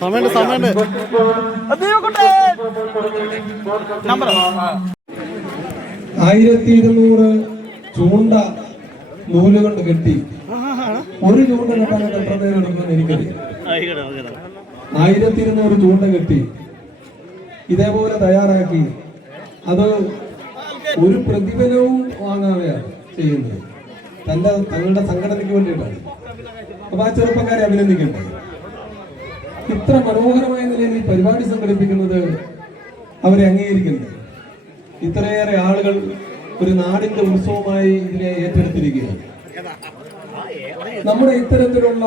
സമയമുണ്ട് സമയമുണ്ട്. 1200 ചൂണ്ട നൂല് കൊണ്ട് കെട്ടി ഒരു ചൂണ്ട കെട്ടാനായിട്ട് എത്ര നേരം എടുക്കുമെന്ന് എനിക്കറിയാം. 1200 ചൂണ്ട കെട്ടി ഇതേപോലെ തയ്യാറാക്കി അത് ഒരു പ്രതിഫലവും വാങ്ങാതെയാണ് ചെയ്യുന്നത്. തങ്ങളുടെ സംഘടനയ്ക്ക് വേണ്ടിയിട്ടാണ്. അപ്പൊ ആ ചെറുപ്പക്കാരെ അഭിനന്ദിക്കട്ടെ. ഇത്ര മനോഹരമായ നിലയിൽ ഈ പരിപാടി സംഘടിപ്പിക്കുന്നത് അവരെ അംഗീകരിക്കുന്നത്. ഇത്രയേറെ ആളുകൾ ഒരു നാടിന്റെ ഉത്സവമായി ഇതിനെ ഏറ്റെടുത്തിരിക്കുകയാണ്. നമ്മുടെ ഇത്തരത്തിലുള്ള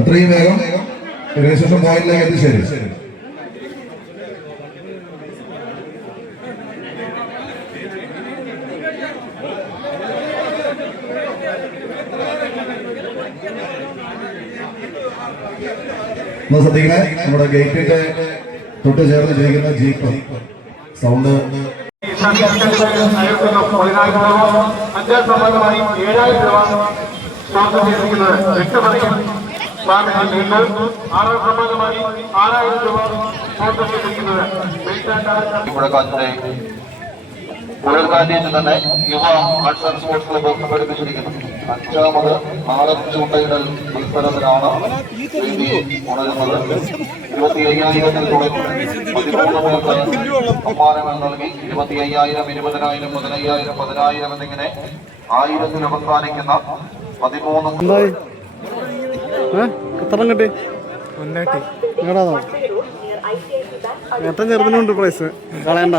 അത്രയും വേഗം രജിസ്ട്രേഷൻ പോയിന്റിലേക്ക് എത്തിച്ചേരും. ശ്രദ്ധിക്കണേ, നമ്മുടെ ഗേറ്റിന്റെ തൊട്ട് ചേർന്ന് ചെയ്യിക്കുന്ന ജീപ്പ് സൗണ്ട് 5,000 7,000 രൂപ സ്പോൺസർ ചെയ്തിരിക്കുന്നത് 8 മണിക്കും വീണ്ടും 6 സമ്മാനമായി 6,000 രൂപ സ്പോൺസർ ചെയ്തിരിക്കുന്നത് ഉഴൽക്കാറ്റിൽ തന്നെ യുവ ആർട്സ് ആൻഡ് സ്പോർട്സ് ക്ലബ്ബ് സംഘടിപ്പിച്ചിരിക്കുന്നു. 5ാമത് നാടൻ ചൂണ്ടയിടൽ മത്സരത്തിനാണ് വേദി ഉണരുന്നത്. 25,000 തുടങ്ങി 13 പേർക്ക് സമ്മാനങ്ങൾ നൽകി 25,000, 20,000, 15,000, 10,000 എന്നിങ്ങനെ 1000-ൽ അവസാനിക്കുന്ന 13 കിട്ടി ഏറ്റവും ചെറുതിനുണ്ട് പ്രൈസ് കളയണ്ട.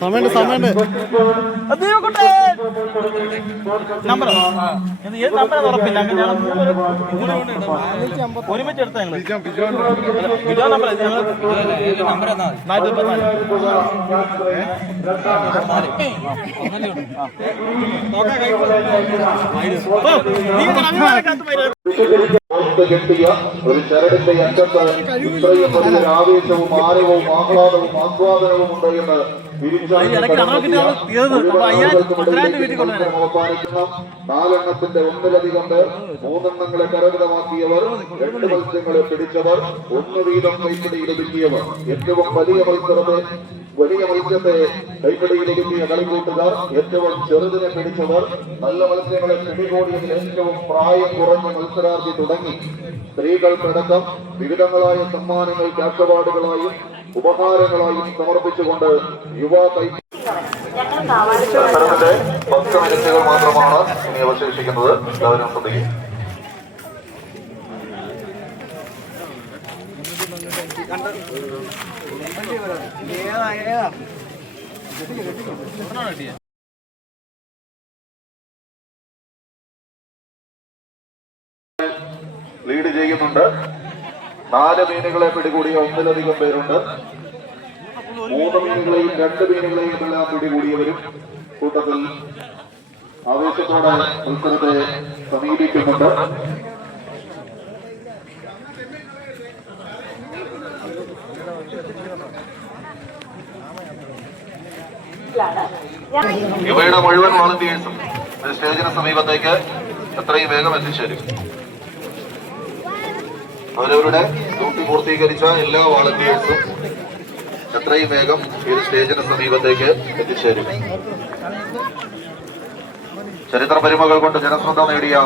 സമയമുണ്ട് സമയമുണ്ട്. ഒരുമിച്ച് എടുത്ത കെട്ടിയ ഒരു ചരടിന്റെ അറ്റത്ത് ഇത്രയും വലിയൊരു ആവേശവും ആരവവും ആഹ്ലാദവും ആസ്വാദനവും ഉണ്ട് എന്ന് അവസാനിക്കുന്ന 4 എണ്ണത്തിന്റെ ഒന്നിലധികം പേർ 3 എണ്ണങ്ങളെ കരവിതമാക്കിയവർ, 2 മത്സ്യങ്ങളെ പിടിച്ചവർ, 1 വീതം കൈപ്പിടിയിലൊതുക്കിയവർ, ഏറ്റവും വലിയ മത്സ്യത്തെ കൈപ്പിടിയിലൊതുക്കിയ കളിക്കൂട്ടുകാർ, ഏറ്റവും ചെറുതിനെ പിടിച്ചവർ, നല്ല മത്സ്യങ്ങളെ പിടികൂടിയതിൽ ഏറ്റവും പ്രായം കുറഞ്ഞ മത്സരാർത്ഥി തുടങ്ങി സ്ത്രീകൾക്കടക്കം വിവിധങ്ങളായ സമ്മാനങ്ങൾ ക്യാഷ് അവാർഡുകളായും ഉപഹാരങ്ങളായും സമർപ്പിച്ചുകൊണ്ട് യുവ 10 മിനിറ്റുകൾ മാത്രമാണ് ഇനി അവശേഷിക്കുന്നത്. എല്ലാവരും ശ്രദ്ധിക്കും. ലീഡ് ചെയ്യുന്നുണ്ട്. 4 മീനുകളെ പിടികൂടിയ 1-ലധികം പേരുണ്ട്. 3 മീനുകളെയും 2 മീനുകളെയും എല്ലാം പിടികൂടിയവരും കൂട്ടത്തിൽ ആവേശത്തോടെ മത്സരത്തെ സമീപിക്കുന്നുണ്ട്. ഇവയുടെ മുഴുവൻ വോളണ്ടിയേഴ്സും സ്റ്റേജിന് സമീപത്തേക്ക് എത്രയും വേഗം എത്തിച്ചേരും. അവരവരുടെ ഡ്യൂട്ടി പൂർത്തീകരിച്ച എല്ലാ വോളണ്ടിയേഴ്സും എത്രയും വേഗം ഈ സ്റ്റേജിന് സമീപത്തേക്ക് എത്തിച്ചേരും. ചരിത്ര പെരുമകൾ കൊണ്ട് ജനശ്രദ്ധ നേടിയ,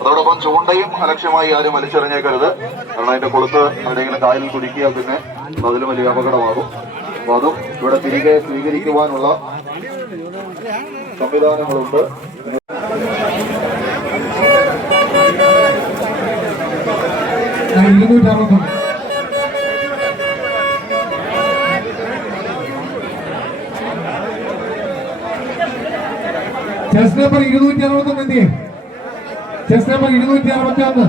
അതോടൊപ്പം ചൂണ്ടയും അലക്ഷ്യമായി ആരും വലിച്ചെറിഞ്ഞേക്കരുത്. കാരണം അതിന്റെ കൊളുത്ത് എവിടെയെങ്കിലും കായലിൽ കുടിക്കിയാൽ പിന്നെ അതിലും വലിയ അപകടമാകും. അപ്പൊ അതും ഇവിടെ തിരികെ സ്വീകരിക്കുവാനുള്ള സംവിധാനങ്ങളുണ്ട്. ചെസ് നമ്പർ 261 എന്തിയെ? Chess number 261.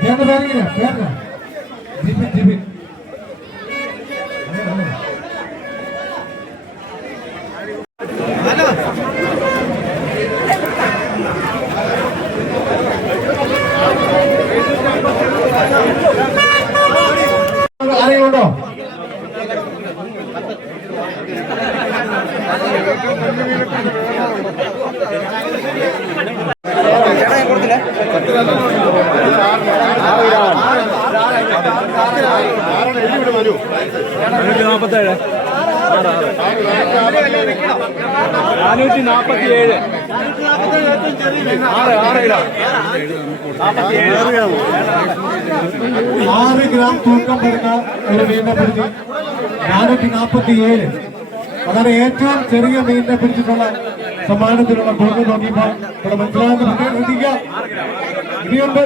പേരുടെ പേരെങ്ങനെ? പേര് ജിബിൻ. ജിബിൻ. ആരെങ്കിലും ഉണ്ടോ? ആറ് ഗ്രാം തൂക്കം വരുന്ന ഒരു മീനിനെ പിടിച്ച് 447. അതാണ് ഏറ്റവും ചെറിയ മീനിനെ പിടിച്ചിട്ടുള്ള സമ്മാനത്തിലുള്ള പൊന്ന് നോക്കിയപ്പോൾ ഇവിടെ മനസ്സിലാകുന്ന ശ്രദ്ധിക്കാം. ഇനിയുണ്ട്.